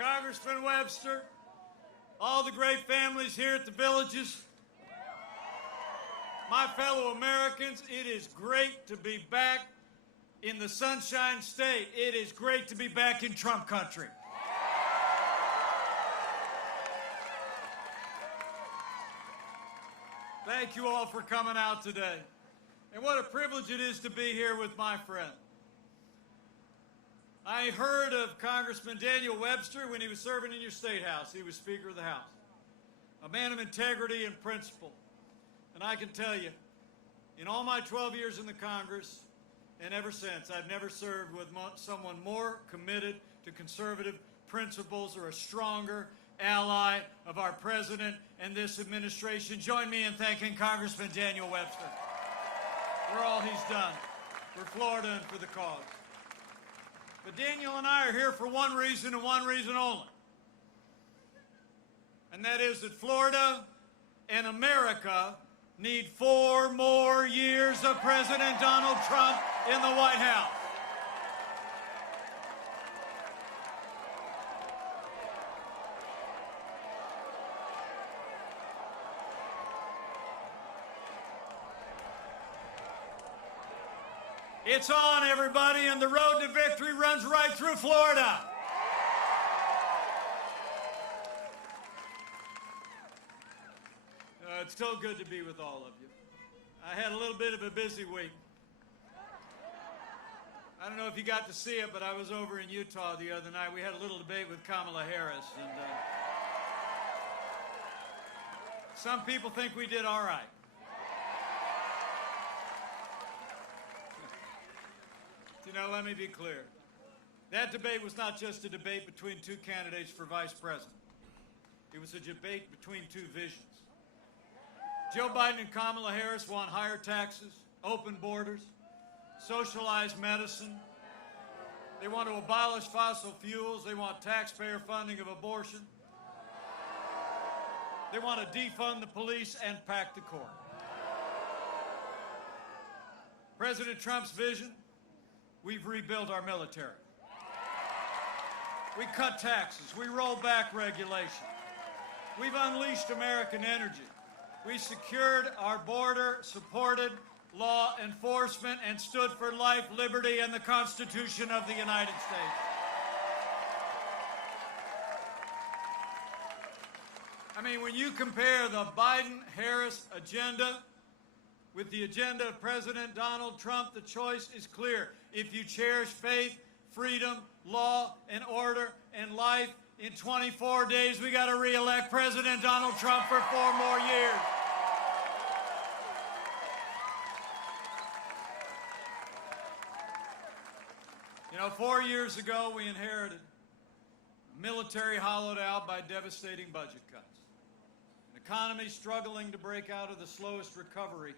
Congressman Webster, all the great families here at the villages, my fellow Americans, it is great to be back in the Sunshine State. It is great to be back in Trump country. Thank you all for coming out today. And what a privilege it is to be here with my friend. I heard of Congressman Daniel Webster when he was serving in your state house. He was Speaker of the House, a man of integrity and principle. And I can tell you, in all my 12 years in the Congress and ever since, I've never served with someone more committed to conservative principles or a stronger ally of our president and this administration. Join me in thanking Congressman Daniel Webster for all he's done for Florida and for the cause. But Daniel and I are here for one reason and one reason only. And that is that Florida and America need 4 more years of President Donald Trump in the White House. It's on, everybody, and the road to victory runs right through Florida. It's so good to be with all of you. I had a little bit of a busy week. I don't know if you got to see it, but I was over in Utah the other night. We had a little debate with Kamala Harris, and some people think we did all right. You know, let me be clear. That debate was not just a debate between 2 candidates for vice president. It was a debate between 2 visions. Joe Biden and Kamala Harris want higher taxes, open borders, socialized medicine. They want to abolish fossil fuels. They want taxpayer funding of abortion. They want to defund the police and pack the court. President Trump's vision: we've rebuilt our military. We cut taxes. We roll back regulation. We've unleashed American energy. We secured our border, supported law enforcement, and stood for life, liberty, and the Constitution of the United States. I mean, when you compare the Biden-Harris agenda with the agenda of President Donald Trump, the choice is clear. If you cherish faith, freedom, law, and order, and life, in 24 days, we got to re-elect President Donald Trump for 4 more years. You know, 4 years ago, we inherited a military hollowed out by devastating budget cuts, an economy struggling to break out of the slowest recovery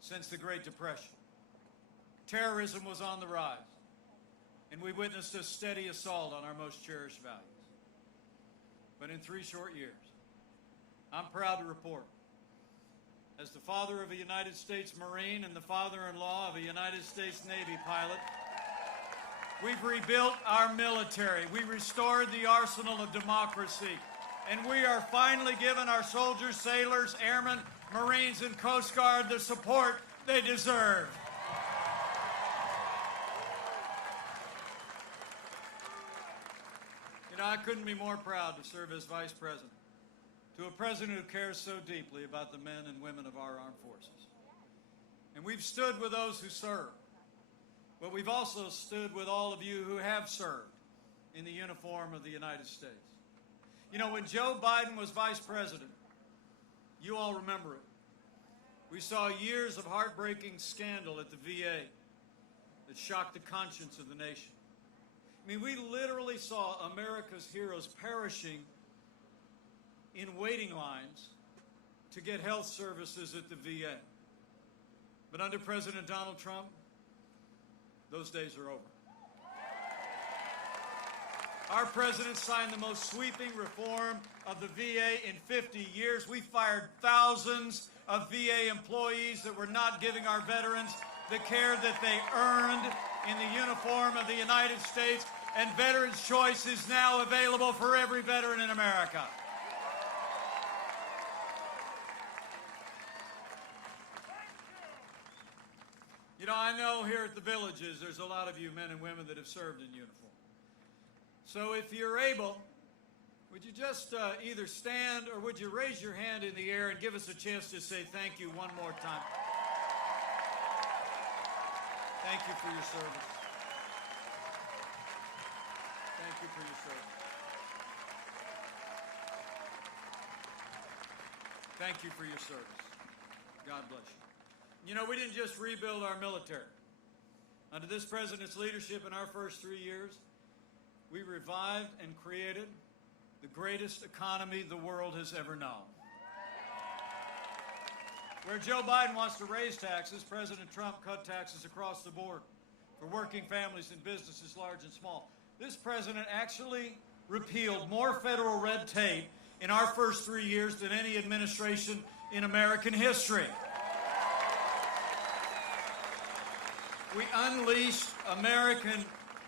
since the Great Depression. Terrorism was on the rise, and we witnessed a steady assault on our most cherished values. But in 3 short years, I'm proud to report, as the father of a United States Marine and the father-in-law of a United States Navy pilot, we've rebuilt our military. We restored the arsenal of democracy. And we are finally giving our soldiers, sailors, airmen, Marines, and Coast Guard the support they deserve. You know, I couldn't be more proud to serve as Vice President to a president who cares so deeply about the men and women of our armed forces. And we've stood with those who serve, but we've also stood with all of you who have served in the uniform of the United States. You know, when Joe Biden was Vice President, you all remember it, we saw years of heartbreaking scandal at the VA that shocked the conscience of the nation. I mean, we literally saw America's heroes perishing in waiting lines to get health services at the VA. But under President Donald Trump, those days are over. Our president signed the most sweeping reform of the VA in 50 years. We fired thousands of VA employees that were not giving our veterans the care that they earned in the uniform of the United States. and Veterans Choice is now available for every veteran in America. You know, I know here at the Villages there's a lot of you men and women that have served in uniform. So if you're able, would you just either stand or would you raise your hand in the air and give us a chance to say thank you one more time? Thank you for your service. Thank you for your service. Thank you for your service. God bless you. You know, we didn't just rebuild our military. Under this president's leadership in our first 3 years, we revived and created the greatest economy the world has ever known. Where Joe Biden wants to raise taxes, President Trump cut taxes across the board for working families and businesses large and small. This president actually repealed more federal red tape in our first 3 years than any administration in American history. We unleashed American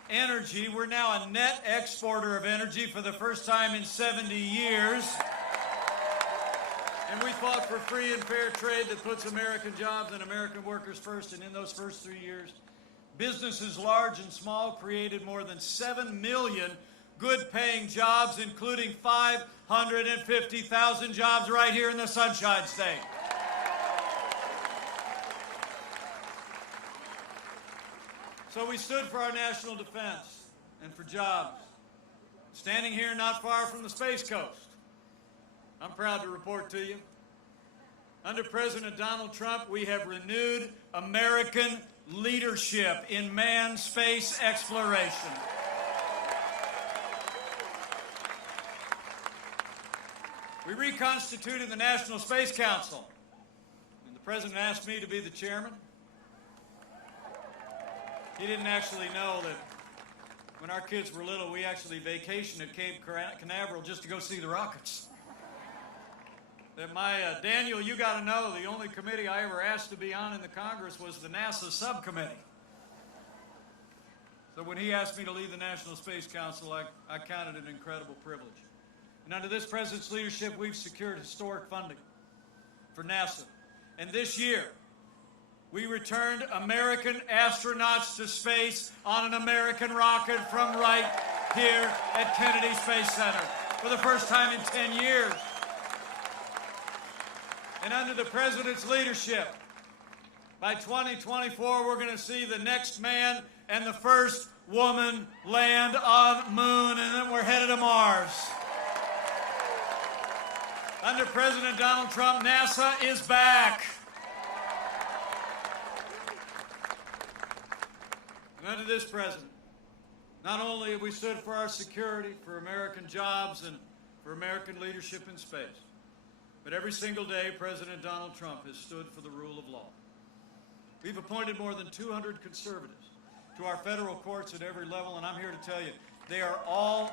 energy. We're now a net exporter of energy for the first time in 70 years. And we fought for free and fair trade that puts American jobs and American workers first. And in those first 3 years, businesses large and small created more than 7 million good-paying jobs, including 550,000 jobs right here in the Sunshine State. So we stood for our national defense and for jobs. Standing here not far from the Space Coast, I'm proud to report to you, under President Donald Trump, we have renewed American leadership in manned space exploration. We reconstituted the National Space Council, and the President asked me to be the chairman. He didn't actually know that when our kids were little, we actually vacationed at Cape Canaveral just to go see the rockets. That Daniel, you got to know, the only committee I ever asked to be on in the Congress was the NASA subcommittee. So when he asked me to lead the National Space Council, I counted it an incredible privilege. And under this president's leadership, we've secured historic funding for NASA. And this year, we returned American astronauts to space on an American rocket from right here at Kennedy Space Center for the first time in 10 years. And under the president's leadership, by 2024, we're going to see the next man and the first woman land on the moon, and then we're headed to Mars. Under President Donald Trump, NASA is back. And under this president, not only have we stood for our security, for American jobs, and for American leadership in space, but every single day, President Donald Trump has stood for the rule of law. We've appointed more than 200 conservatives to our federal courts at every level, and I'm here to tell you, they are all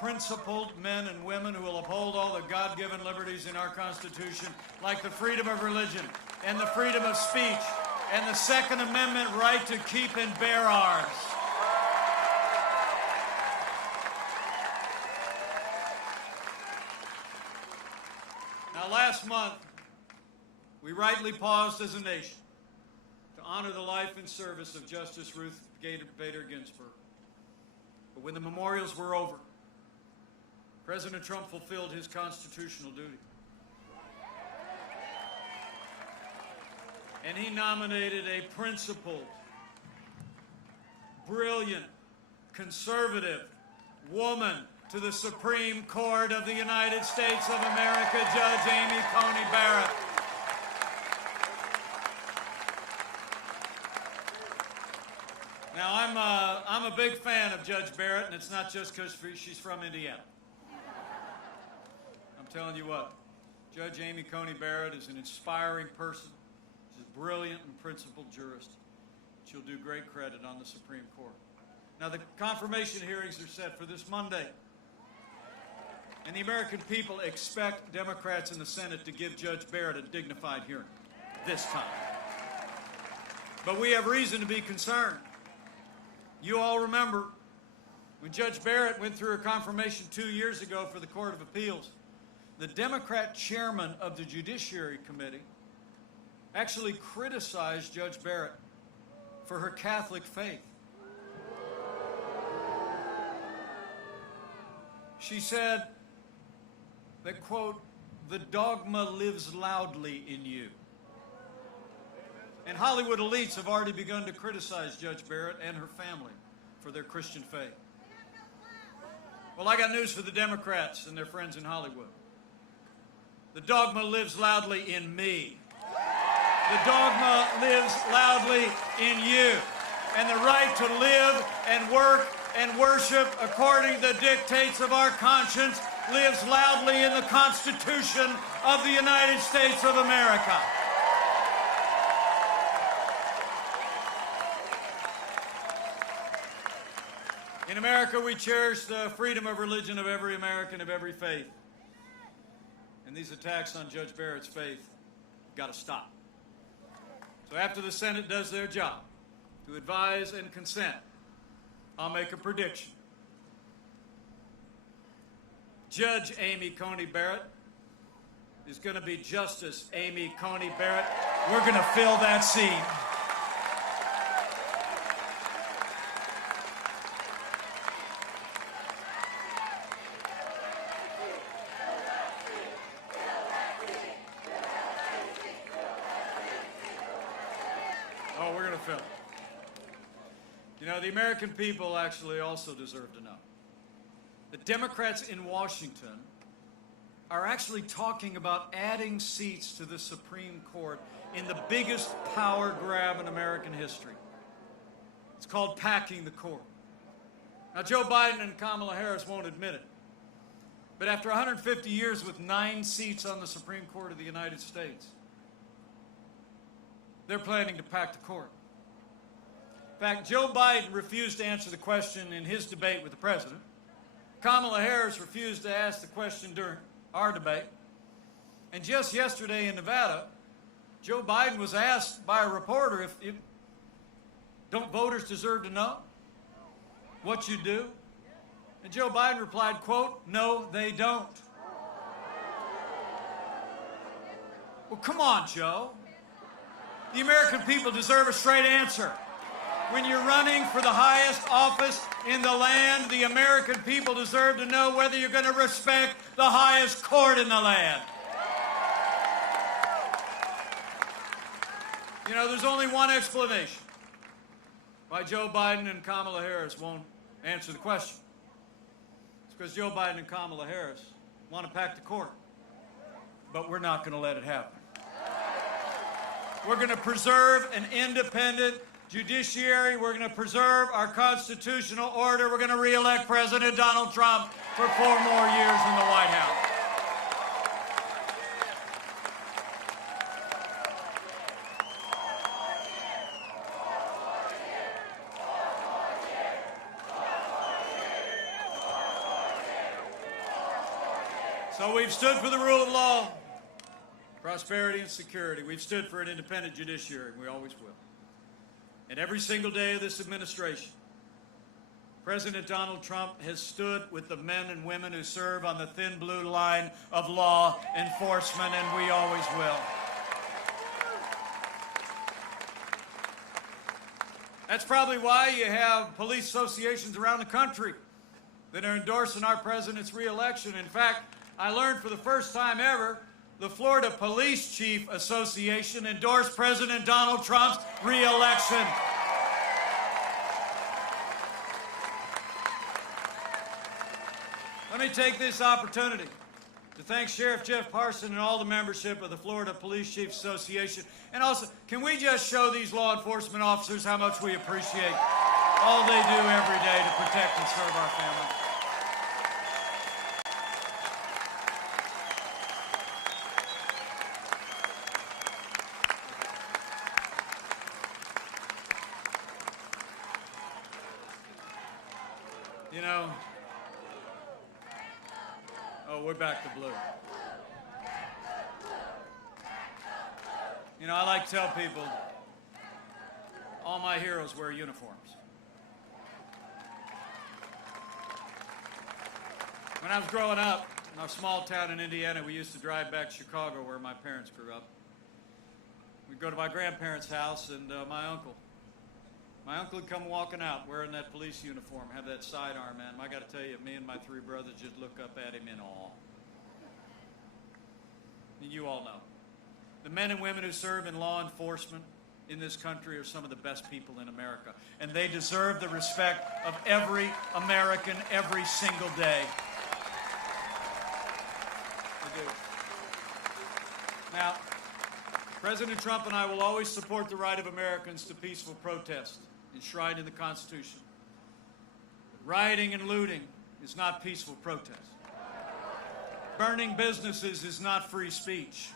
principled men and women who will uphold all the God-given liberties in our Constitution, like the freedom of religion and the freedom of speech and the Second Amendment right to keep and bear arms. Now, last month, we rightly paused as a nation to honor the life and service of Justice Ruth Bader Ginsburg. But when the memorials were over, President Trump fulfilled his constitutional duty. And he nominated a principled, brilliant, conservative woman to the Supreme Court of the United States of America, Judge Amy Coney Barrett. Now, I'm a big fan of Judge Barrett, and it's not just because she's from Indiana. I'm telling you what, Judge Amy Coney Barrett is an inspiring person. She's a brilliant and principled jurist. She'll do great credit on the Supreme Court. Now, the confirmation hearings are set for this Monday. And the American people expect Democrats in the Senate to give Judge Barrett a dignified hearing this time. But we have reason to be concerned. You all remember When Judge Barrett went through her confirmation 2 years ago for the Court of Appeals, the Democrat chairman of the Judiciary Committee actually criticized Judge Barrett for her Catholic faith. She said that, quote, "the dogma lives loudly in you." And Hollywood elites have already begun to criticize Judge Barrett and her family for their Christian faith. Well, I got news for the Democrats and their friends in Hollywood. The dogma lives loudly in me. The dogma lives loudly in you. And the right to live and work and worship according to the dictates of our conscience lives loudly in the Constitution of the United States of America. In America, we cherish the freedom of religion of every American of every faith. And these attacks on Judge Barrett's faith got to stop. So after the Senate does their job to advise and consent, I'll make a prediction. Judge Amy Coney Barrett is going to be Justice Amy Coney Barrett. We're going to fill that seat. Oh, we're going to fill it. You know, the American people actually also deserve to know. The Democrats in Washington are actually talking about adding seats to the Supreme Court in the biggest power grab in American history. It's called packing the court. Now, Joe Biden and Kamala Harris won't admit it, but after 150 years with 9 seats on the Supreme Court of the United States, they're planning to pack the court. In fact, Joe Biden refused to answer the question in his debate with the president. Kamala Harris refused to ask the question during our debate. And just yesterday in Nevada, Joe Biden was asked by a reporter if don't voters deserve to know what you do? And Joe Biden replied, quote, "No, they don't." Well, come on, Joe. The American people deserve a straight answer. When you're running for the highest office in the land, the American people deserve to know whether you're going to respect the highest court in the land. You know, there's only one explanation why Joe Biden and Kamala Harris won't answer the question. It's because Joe Biden and Kamala Harris want to pack the court. But we're not going to let it happen. We're going to preserve an independent judiciary. We're going to preserve our constitutional order. We're going to re-elect President Donald Trump for 4 more years in the White House. So we've stood for the rule of law, prosperity, and security. We've stood for an independent judiciary, and we always will. And every single day of this administration, President Donald Trump has stood with the men and women who serve on the thin blue line of law enforcement, and we always will. That's probably why you have police associations around the country that are endorsing our president's re-election. In fact, I learned for the first time ever, the Florida Police Chief Association endorsed President Donald Trump's re-election. Let me take this opportunity to thank Sheriff Jeff Parson and all the membership of the Florida Police Chief Association. And also, can we just show these law enforcement officers how much we appreciate all they do every day to protect and serve our families? You know, oh, we're back to blue. You know, I like to tell people, all my heroes wear uniforms. When I was growing up in our small town in Indiana, we used to drive back to Chicago where my parents grew up. We'd go to my grandparents' house and my uncle would come walking out wearing that police uniform, have that sidearm man. I got to tell you, me and my three brothers just look up at him in awe. And you all know. The men and women who serve in law enforcement in this country are some of the best people in America. And they deserve the respect of every American every single day. They do. Now, President Trump and I will always support the right of Americans to peaceful protest enshrined in the Constitution. Rioting and looting is not peaceful protest. Burning businesses is not free speech.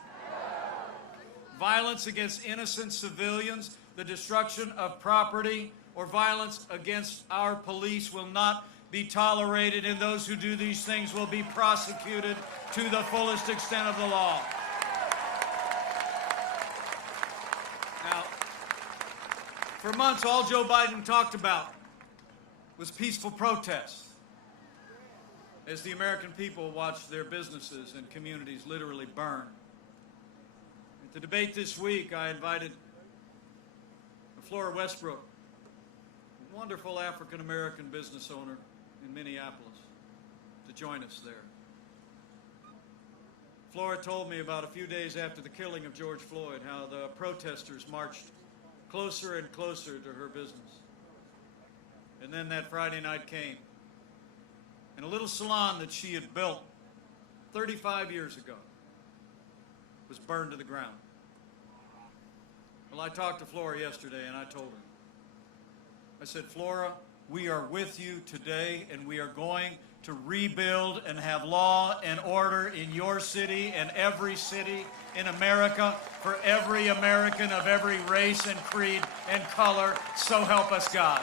Violence against innocent civilians, the destruction of property, or violence against our police will not be tolerated, and those who do these things will be prosecuted to the fullest extent of the law. Now, for months, all Joe Biden talked about was peaceful protests as the American people watched their businesses and communities literally burn. At the debate this week, I invited Flora Westbrook, a wonderful African-American business owner in Minneapolis, to join us there. Flora told me about a few days after the killing of George Floyd how the protesters marched closer and closer to her business. And then that Friday night came, and a little salon that she had built 35 years ago was burned to the ground. Well, I talked to Flora yesterday, and I told her, I said, Flora, we are with you today, and we are going to rebuild and have law and order in your city and every city in America for every American of every race and creed and color. So help us God.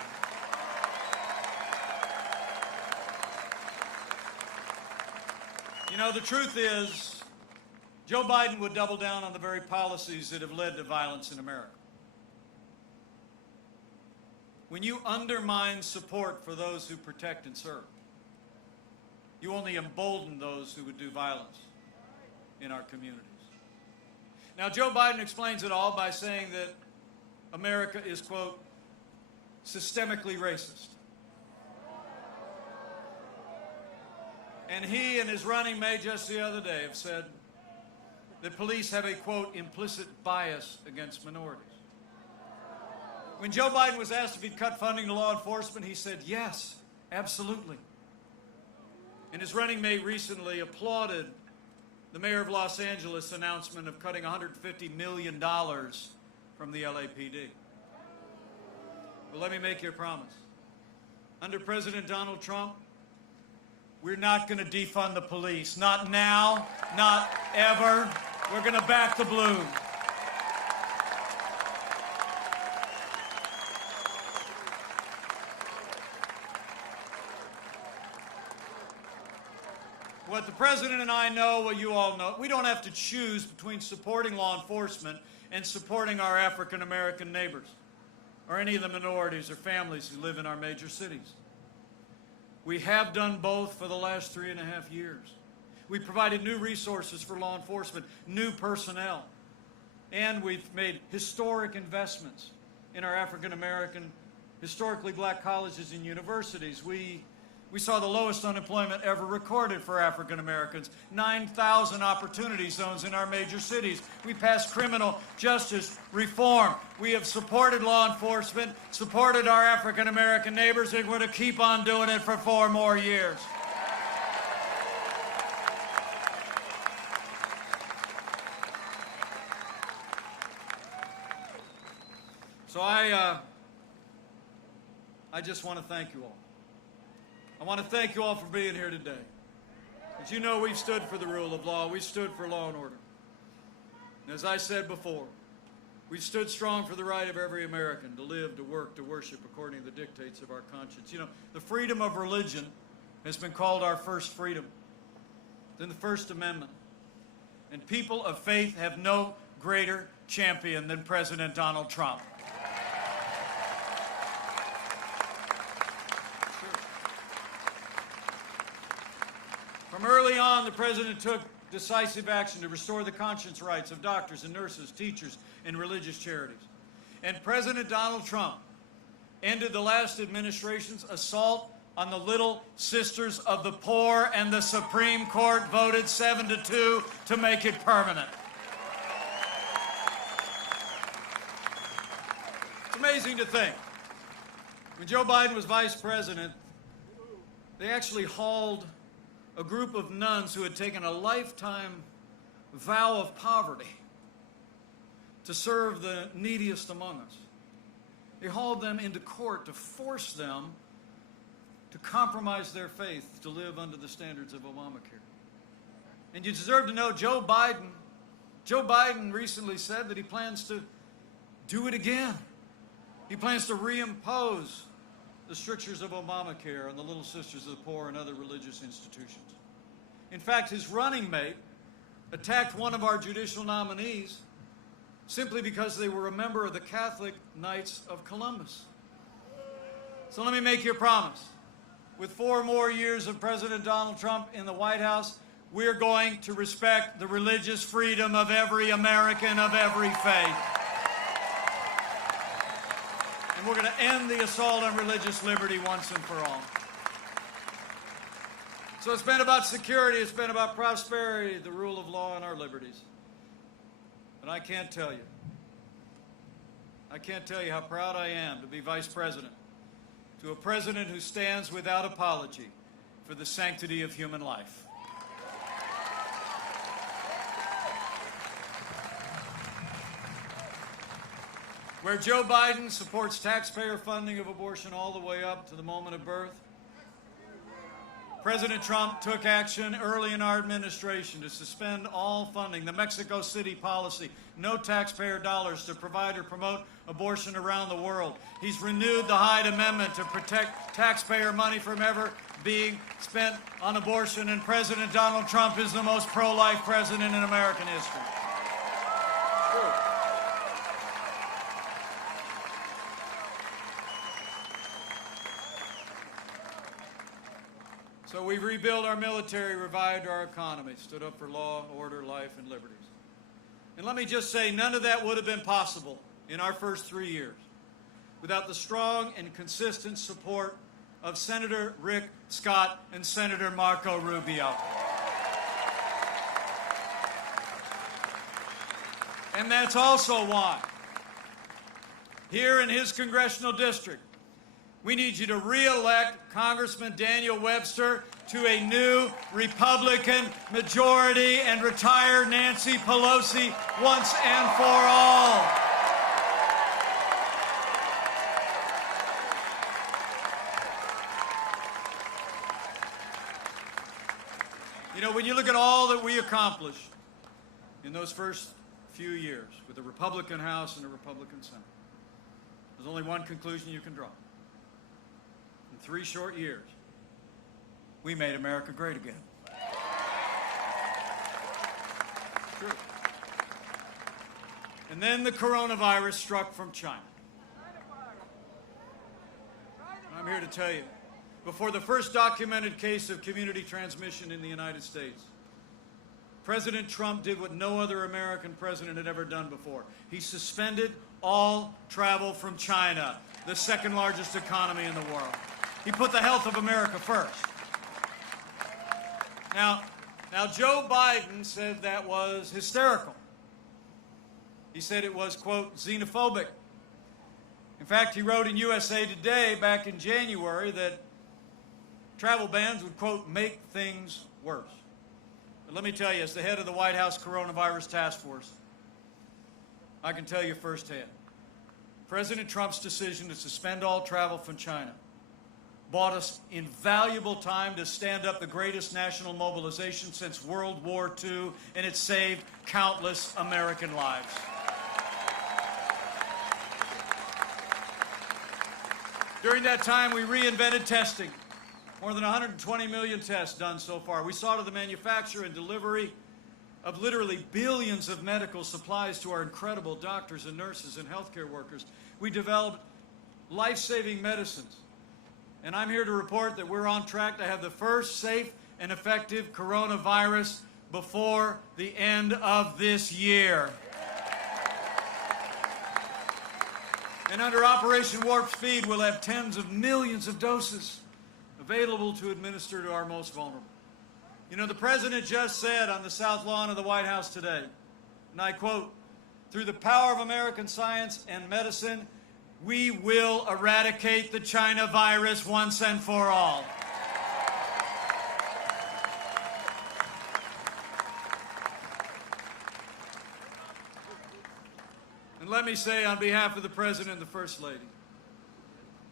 You know, the truth is, Joe Biden would double down on the very policies that have led to violence in America. When you undermine support for those who protect and serve, you only embolden those who would do violence in our communities. Now, Joe Biden explains it all by saying that America is, quote, systemically racist. And he and his running mate just the other day have said that police have a, quote, implicit bias against minorities. When Joe Biden was asked if he'd cut funding to law enforcement, he said, yes, absolutely. And his running mate recently applauded the mayor of Los Angeles' announcement of cutting $150 million from the LAPD. Well, let me make you a promise. Under President Donald Trump, we're not going to defund the police. Not now, not ever. We're going to back the blue. What the President and I know, what you all know, we don't have to choose between supporting law enforcement and supporting our African-American neighbors or any of the minorities or families who live in our major cities. We have done both for the last 3.5 years. We provided new resources for law enforcement, new personnel, and we've made historic investments in our African-American, historically black colleges and universities. We saw the lowest unemployment ever recorded for African Americans, 9,000 opportunity zones in our major cities. We passed criminal justice reform. We have supported law enforcement, supported our African American neighbors, and we're going to keep on doing it for 4 more years. So I just want to thank you all. I want to thank you all for being here today. As you know, we've stood for the rule of law. We've stood for law and order. And as I said before, we've stood strong for the right of every American to live, to work, to worship according to the dictates of our conscience. You know, the freedom of religion has been called our first freedom, then the First Amendment. And people of faith have no greater champion than President Donald Trump. From early on, the president took decisive action to restore the conscience rights of doctors and nurses, teachers, and religious charities. And President Donald Trump ended the last administration's assault on the Little Sisters of the Poor, and the Supreme Court voted 7-2 to make it permanent. It's amazing to think. When Joe Biden was vice president, they actually hauled a group of nuns who had taken a lifetime vow of poverty to serve the neediest among us. They hauled them into court to force them to compromise their faith to live under the standards of Obamacare. And you deserve to know Joe Biden recently said that he plans to do it again. He plans to reimpose the strictures of Obamacare on the Little Sisters of the Poor and other religious institutions. In fact, his running mate attacked one of our judicial nominees simply because they were a member of the Catholic Knights of Columbus. So let me make you a promise. With 4 more years of President Donald Trump in the White House, we're going to respect the religious freedom of every American of every faith. And we're going to end the assault on religious liberty once and for all. So it's been about security, it's been about prosperity, the rule of law, and our liberties. But I can't tell you how proud I am to be vice president to a president who stands without apology for the sanctity of human life. Where Joe Biden supports taxpayer funding of abortion all the way up to the moment of birth, President Trump took action early in our administration to suspend all funding, the Mexico City policy, no taxpayer dollars to provide or promote abortion around the world. He's renewed the Hyde Amendment to protect taxpayer money from ever being spent on abortion, and President Donald Trump is the most pro-life president in American history. True. So we've rebuilt our military, revived our economy, stood up for law, order, life, and liberties. And let me just say, none of that would have been possible in our first 3 years without the strong and consistent support of Senator Rick Scott and Senator Marco Rubio. And that's also why, here in his congressional district, we need you to re-elect Congressman Daniel Webster to a new Republican majority and retire Nancy Pelosi once and for all. You know, when you look at all that we accomplished in those first few years with a Republican House and a Republican Senate, there's only one conclusion you can draw. In 3 short years, we made America great again. True. And then the coronavirus struck from China. I'm here to tell you, before the first documented case of community transmission in the United States, President Trump did what no other American president had ever done before. He suspended all travel from China, the second largest economy in the world. He put the health of America first. Now Joe Biden said that was hysterical. He said it was, quote, xenophobic. In fact, he wrote in USA Today back in January that travel bans would, quote, make things worse. But let me tell you, as the head of the White House Coronavirus Task Force, I can tell you firsthand, President Trump's decision to suspend all travel from China bought us invaluable time to stand up the greatest national mobilization since World War II, and it saved countless American lives. During that time, we reinvented testing. More than 120 million tests done so far. We saw to the manufacture and delivery of literally billions of medical supplies to our incredible doctors and nurses and healthcare workers. We developed life-saving medicines. And I'm here to report that we're on track to have the first safe and effective coronavirus before the end of this year. And under Operation Warp Speed, we'll have tens of millions of doses available to administer to our most vulnerable. You know, the President just said on the South Lawn of the White House today, and I quote, "Through the power of American science and medicine, we will eradicate the China virus once and for all." And let me say on behalf of the President and the First Lady,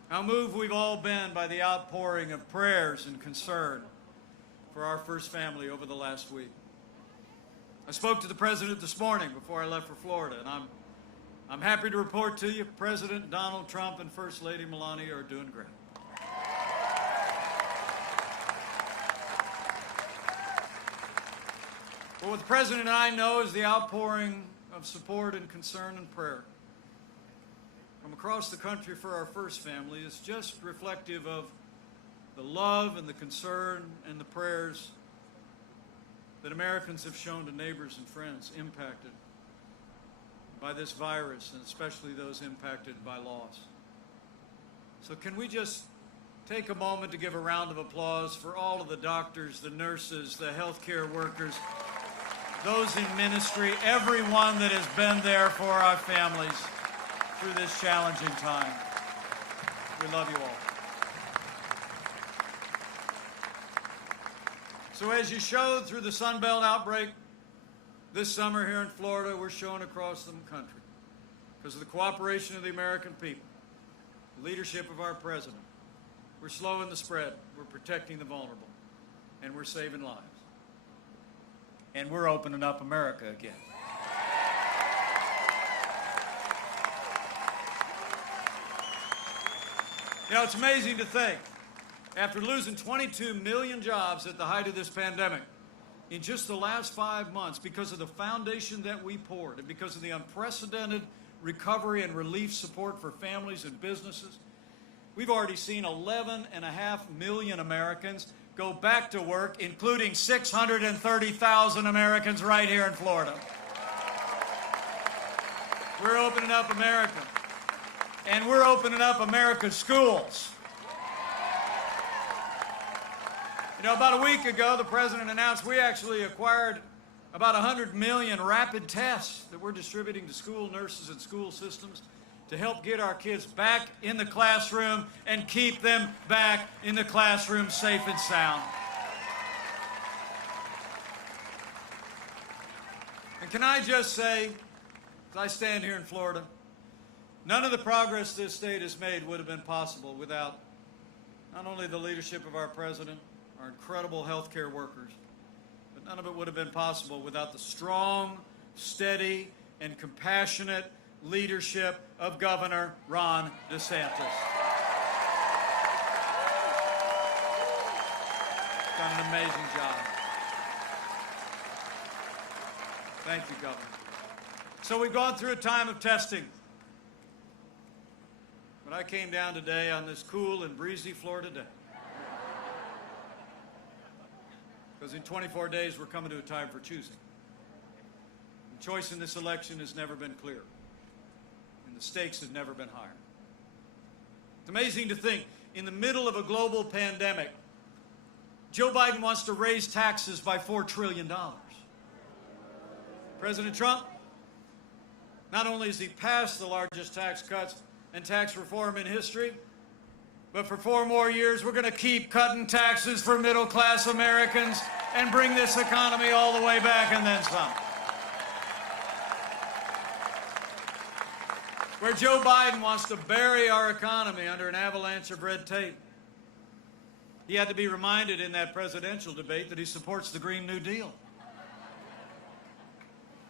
how moved we've all been by the outpouring of prayers and concern for our first family over the last week. I spoke to the President this morning before I left for Florida, and I'm happy to report to you President Donald Trump and First Lady Melania are doing great. But what the President and I know is the outpouring of support and concern and prayer from across the country for our first family is just reflective of the love and the concern and the prayers that Americans have shown to neighbors and friends impacted by this virus, and especially those impacted by loss. So can we just take a moment to give a round of applause for all of the doctors, the nurses, the healthcare workers, those in ministry, everyone that has been there for our families through this challenging time. We love you all. So as you showed through the Sun Belt outbreak this summer here in Florida, we're showing across the country, because of the cooperation of the American people, the leadership of our president, we're slowing the spread, we're protecting the vulnerable, and we're saving lives. And we're opening up America again. You know, it's amazing to think, after losing 22 million jobs at the height of this pandemic, in just the last 5 months, because of the foundation that we poured and because of the unprecedented recovery and relief support for families and businesses, we've already seen 11.5 million Americans go back to work, including 630,000 Americans right here in Florida. We're opening up America, and we're opening up America's schools. You know, about a week ago, the President announced we actually acquired about 100 million rapid tests that we're distributing to school nurses and school systems to help get our kids back in the classroom and keep them back in the classroom safe and sound. And can I just say, as I stand here in Florida, none of the progress this state has made would have been possible without not only the leadership of our president, our incredible healthcare workers, but none of it would have been possible without the strong, steady, and compassionate leadership of Governor Ron DeSantis. Done an amazing job. Thank you, Governor. So we've gone through a time of testing. But I came down today on this cool and breezy Florida day, because in 24 days we're coming to a time for choosing. The choice in this election has never been clearer, and the stakes have never been higher. It's amazing to think, in the middle of a global pandemic, Joe Biden wants to raise taxes by $4 trillion. President Trump, not only has he passed the largest tax cuts and tax reform in history, but for 4 more years, we're going to keep cutting taxes for middle-class Americans and bring this economy all the way back and then some. Where Joe Biden wants to bury our economy under an avalanche of red tape, he had to be reminded in that presidential debate that he supports the Green New Deal.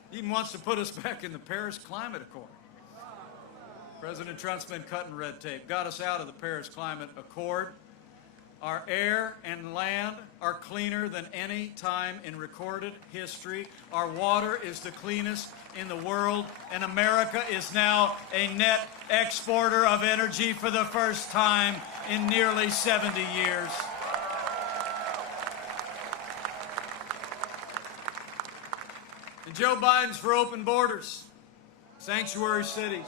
He even wants to put us back in the Paris Climate Accord. President Trump's been cutting red tape, got us out of the Paris Climate Accord. Our air and land are cleaner than any time in recorded history. Our water is the cleanest in the world, and America is now a net exporter of energy for the first time in nearly 70 years. Joe Biden's for open borders, sanctuary cities,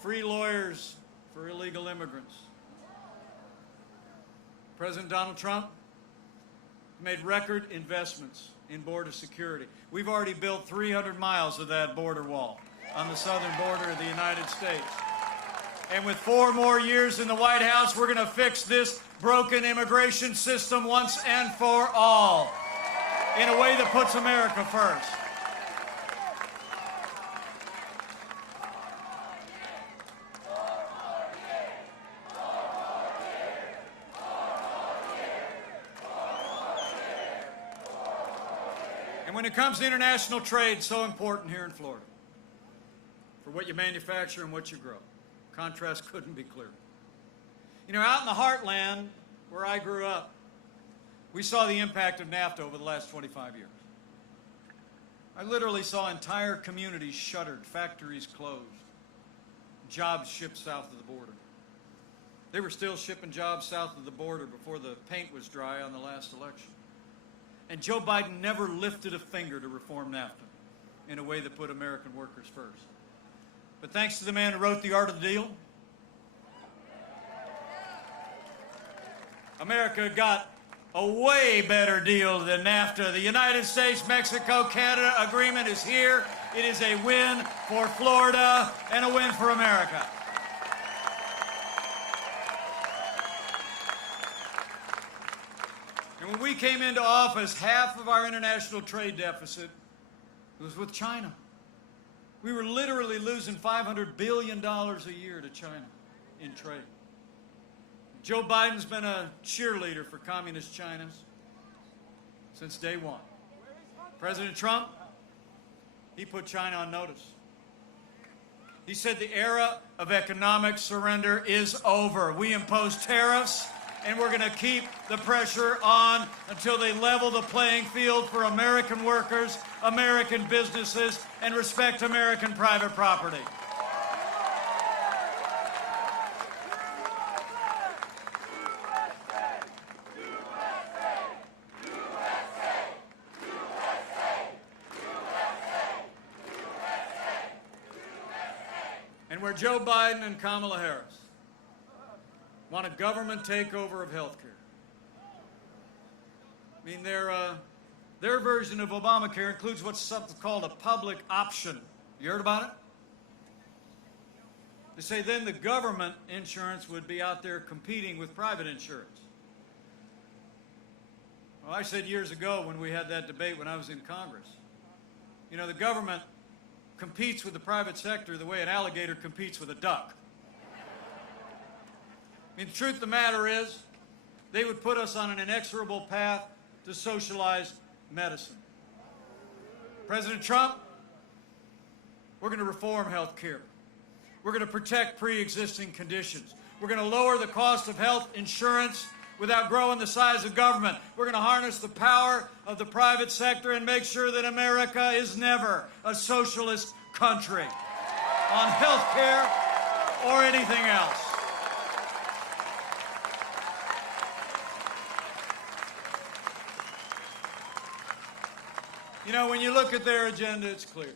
free lawyers for illegal immigrants. President Donald Trump made record investments in border security. We've already built 300 miles of that border wall on the southern border of the United States. And with 4 more years in the White House, we're going to fix this broken immigration system once and for all in a way that puts America first. And when it comes to international trade, so important here in Florida, for what you manufacture and what you grow. Contrast couldn't be clearer. You know, out in the heartland where I grew up, we saw the impact of NAFTA over the last 25 years. I literally saw entire communities shuttered, factories closed, jobs shipped south of the border. They were still shipping jobs south of the border before the paint was dry on the last election. And Joe Biden never lifted a finger to reform NAFTA in a way that put American workers first. But thanks to the man who wrote The Art of the Deal, America got a way better deal than NAFTA. The United States-Mexico-Canada agreement is here. It is a win for Florida and a win for America. And when we came into office, half of our international trade deficit was with China. We were literally losing $500 billion a year to China in trade. Joe Biden's been a cheerleader for communist China since day one. President Trump, he put China on notice. He said the era of economic surrender is over. We impose tariffs, and we're going to keep the pressure on until they level the playing field for American workers, American businesses, and respect American private property. And where Joe Biden and Kamala Harris want a government takeover of health care. I mean, their version of Obamacare includes what's something called a public option. You heard about it? They say then the government insurance would be out there competing with private insurance. Well, I said years ago when we had that debate when I was in Congress, you know, the government competes with the private sector the way an alligator competes with a duck. I mean, the truth of the matter is, they would put us on an inexorable path to socialized medicine. President Trump, we're going to reform health care. We're going to protect pre-existing conditions. We're going to lower the cost of health insurance without growing the size of government. We're going to harness the power of the private sector and make sure that America is never a socialist country on health care or anything else. You know, when you look at their agenda, it's clear.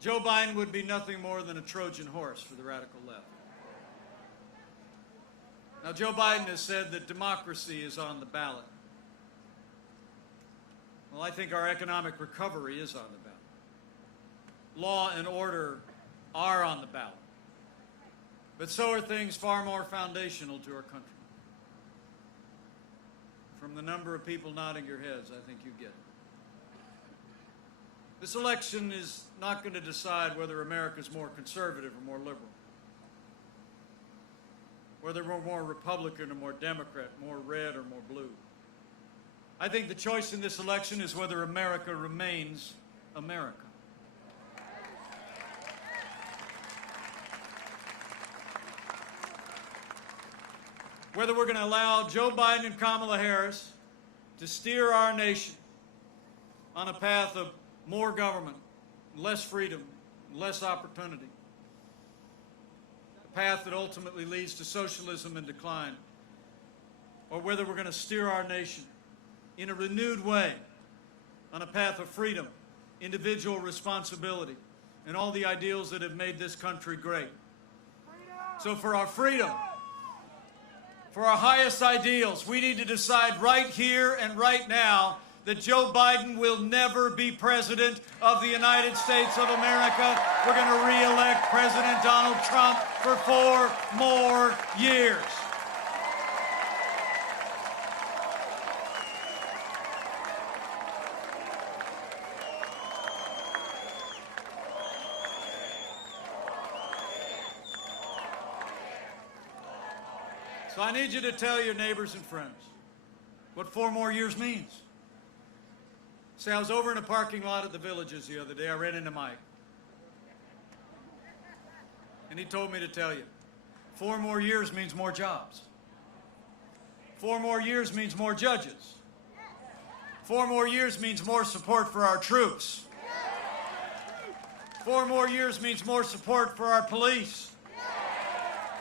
Joe Biden would be nothing more than a Trojan horse for the radical left. Now, Joe Biden has said that democracy is on the ballot. Well, I think our economic recovery is on the ballot. Law and order are on the ballot. But so are things far more foundational to our country. From the number of people nodding your heads, I think you get it. This election is not going to decide whether America is more conservative or more liberal, whether we're more Republican or more Democrat, more red or more blue. I think the choice in this election is whether America remains America. Whether we're going to allow Joe Biden and Kamala Harris to steer our nation on a path of more government, less freedom, less opportunity. A path that ultimately leads to socialism and decline. Or whether we're going to steer our nation in a renewed way on a path of freedom, individual responsibility, and all the ideals that have made this country great. So for our freedom, for our highest ideals, we need to decide right here and right now that Joe Biden will never be President of the United States of America. We're going to re-elect President Donald Trump for 4 more years. So I need you to tell your neighbors and friends what 4 more years means. See, I was over in a parking lot at the Villages the other day. I ran into Mike. And he told me to tell you, 4 more years means more jobs. 4 more years means more judges. 4 more years means more support for our troops. 4 more years means more support for our police.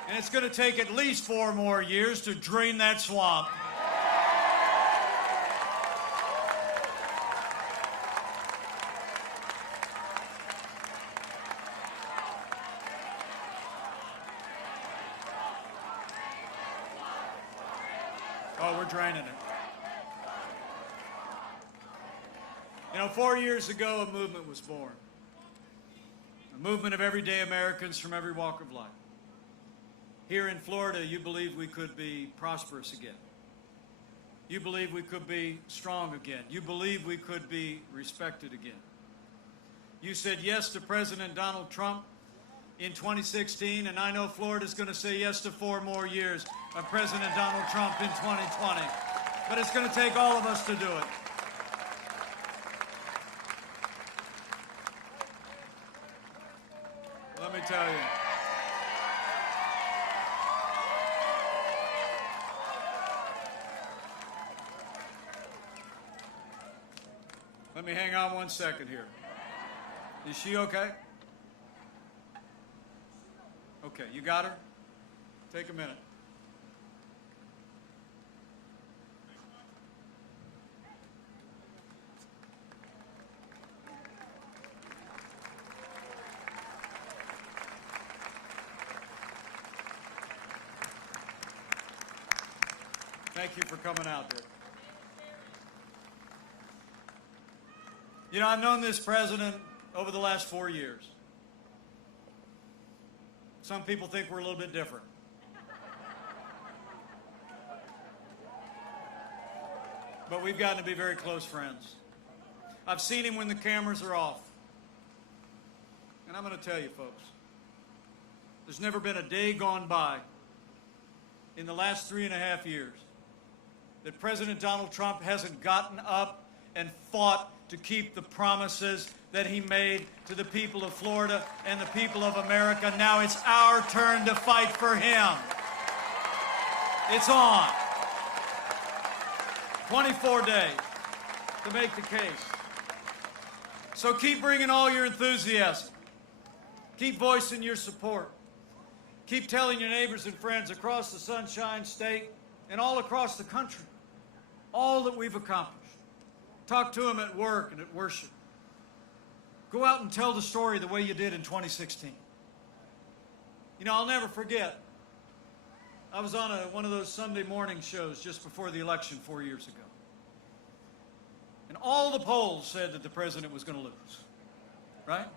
And it's going to take at least 4 more years to drain that swamp. Oh, we're draining it. You know, 4 years ago, a movement was born. A movement of everyday Americans from every walk of life. Here in Florida, you believe we could be prosperous again. You believe we could be strong again. You believe we could be respected again. You said yes to President Donald Trump in 2016, and I know Florida's going to say yes to 4 more years of President Donald Trump in 2020. But it's going to take all of us to do it. Let me tell you. Let me hang on 1 second here. Is she okay? Okay, you got her? Take a minute. Thank you for coming out there. You know, I've known this president over the last 4 years. Some people think we're a little bit different. But we've gotten to be very close friends. I've seen him when the cameras are off. And I'm going to tell you, folks, there's never been a day gone by in the last 3.5 years that President Donald Trump hasn't gotten up and fought to keep the promises that he made to the people of Florida and the people of America. Now it's our turn to fight for him. It's on. 24 days to make the case. So keep bringing all your enthusiasm. Keep voicing your support. Keep telling your neighbors and friends across the Sunshine State and all across the country all that we've accomplished. Talk to them at work and at worship. Go out and tell the story the way you did in 2016. You know, I'll never forget. I was on one of those Sunday morning shows just before the election 4 years ago. And all the polls said that the president was going to lose. Right?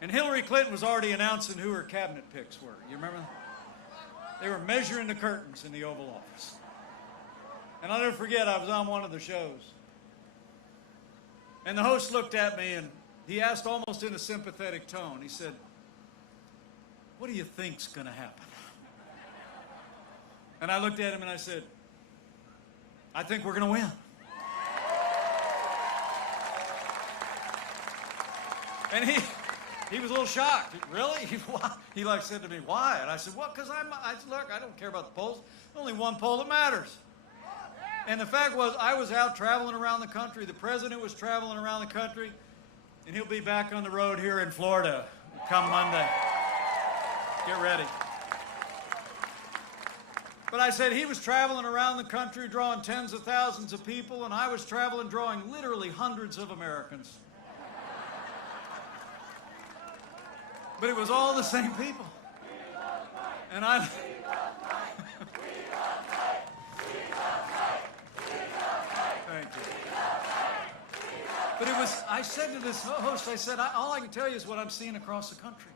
And Hillary Clinton was already announcing who her cabinet picks were. You remember that? They were measuring the curtains in the Oval Office. And I'll never forget, I was on one of the shows. And the host looked at me and he asked almost in a sympathetic tone. He said, "What do you think's going to happen?" And I looked at him and I said, "I think we're going to win." And he was a little shocked. Really? He like said to me, "Why?" And I said, "Well, because I said, look, I don't care about the polls. There's only one poll that matters." And the fact was, I was out traveling around the country. The president was traveling around the country. And he'll be back on the road here in Florida come Monday. Get ready. But I said he was traveling around the country drawing tens of thousands of people, and I was traveling drawing literally hundreds of Americans. But it was all the same people. And I... Thank you. But it was, I said to this host, I said, all I can tell you is what I'm seeing across the country.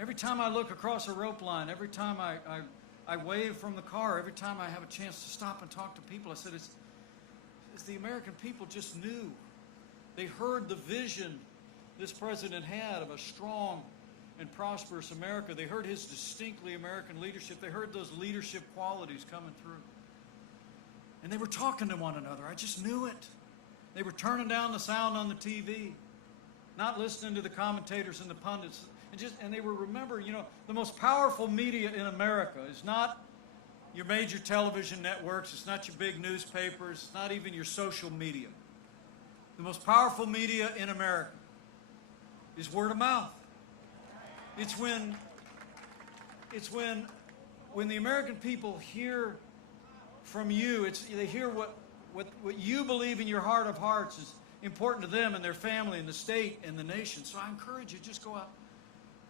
Every time I look across a rope line, every time I wave from the car, every time I have a chance to stop and talk to people, I said, it's the American people just knew. They heard the vision this president had of a strong and prosperous America. They heard his distinctly American leadership. They heard those leadership qualities coming through. And they were talking to one another. I just knew it. They were turning down the sound on the TV, not listening to the commentators and the pundits. And they were, remember, you know, the most powerful media in America is not your major television networks. It's not your big newspapers. It's not even your social media. The most powerful media in America is word of mouth. It's when the American people hear from you, they hear what you believe in your heart of hearts is important to them and their family and the state and the nation. So I encourage you, just go out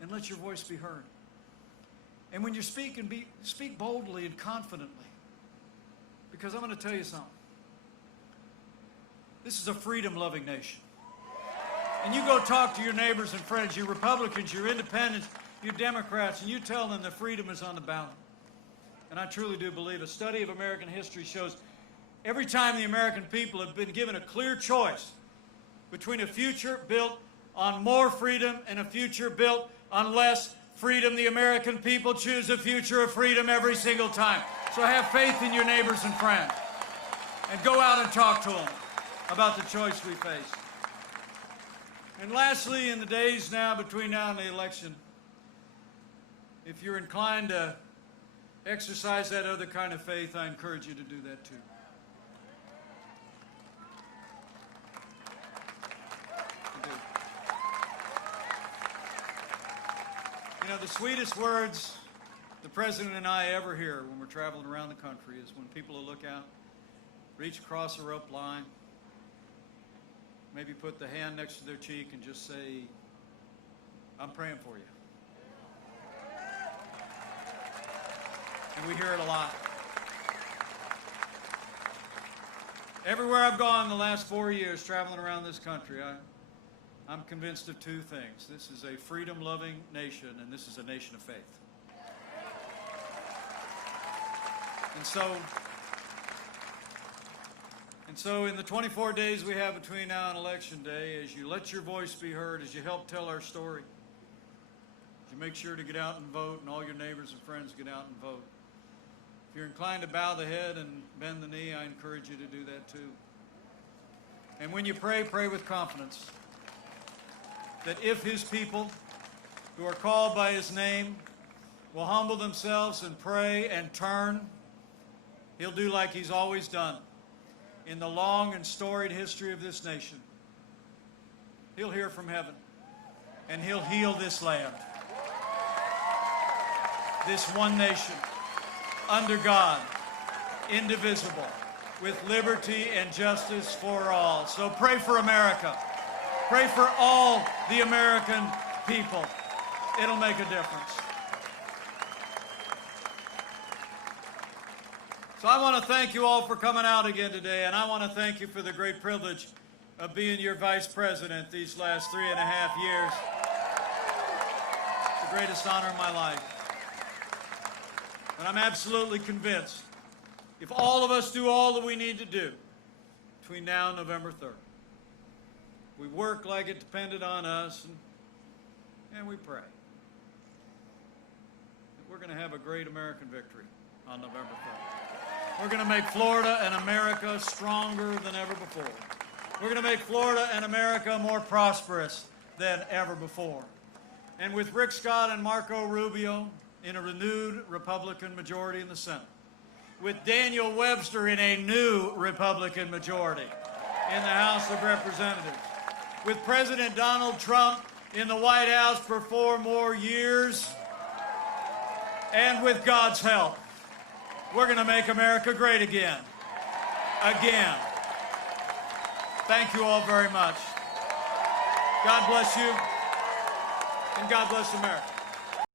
and let your voice be heard. And when you're speaking, speak boldly and confidently. Because I'm going to tell you something. This is a freedom-loving nation. And you go talk to your neighbors and friends, your Republicans, your Independents, your Democrats, and you tell them that freedom is on the ballot. And I truly do believe a study of American history shows every time the American people have been given a clear choice between a future built on more freedom and a future built on less freedom, the American people choose a future of freedom every single time. So have faith in your neighbors and friends and go out and talk to them about the choice we face. And lastly, in the days now between now and the election, if you're inclined to exercise that other kind of faith, I encourage you to do that too. You know, the sweetest words the President and I ever hear when we're traveling around the country is when people will look out, reach across a rope line, maybe put the hand next to their cheek and just say, I'm praying for you. And we hear it a lot. Everywhere I've gone the last 4 years traveling around this country, I'm convinced of two things. This is a freedom-loving nation, and this is a nation of faith. And so in the 24 days we have between now and Election Day, as you let your voice be heard, as you help tell our story, as you make sure to get out and vote, and all your neighbors and friends get out and vote. If you're inclined to bow the head and bend the knee, I encourage you to do that too. And when you pray, pray with confidence that if his people who are called by his name will humble themselves and pray and turn, he'll do like he's always done in the long and storied history of this nation. He'll hear from heaven, and he'll heal this land, this one nation, under God, indivisible, with liberty and justice for all. So pray for America. Pray for all the American people. It'll make a difference. So I want to thank you all for coming out again today, and I want to thank you for the great privilege of being your vice president these last 3.5 years. It's the greatest honor of my life. And I'm absolutely convinced if all of us do all that we need to do between now and November 3rd, we work like it depended on us, and we pray, that we're going to have a great American victory on November 3rd. We're going to make Florida and America stronger than ever before. We're going to make Florida and America more prosperous than ever before. And with Rick Scott and Marco Rubio in a renewed Republican majority in the Senate, with Daniel Webster in a new Republican majority in the House of Representatives, with President Donald Trump in the White House for 4 more years, and with God's help, we're going to make America great again. Again. Thank you all very much. God bless you, and God bless America.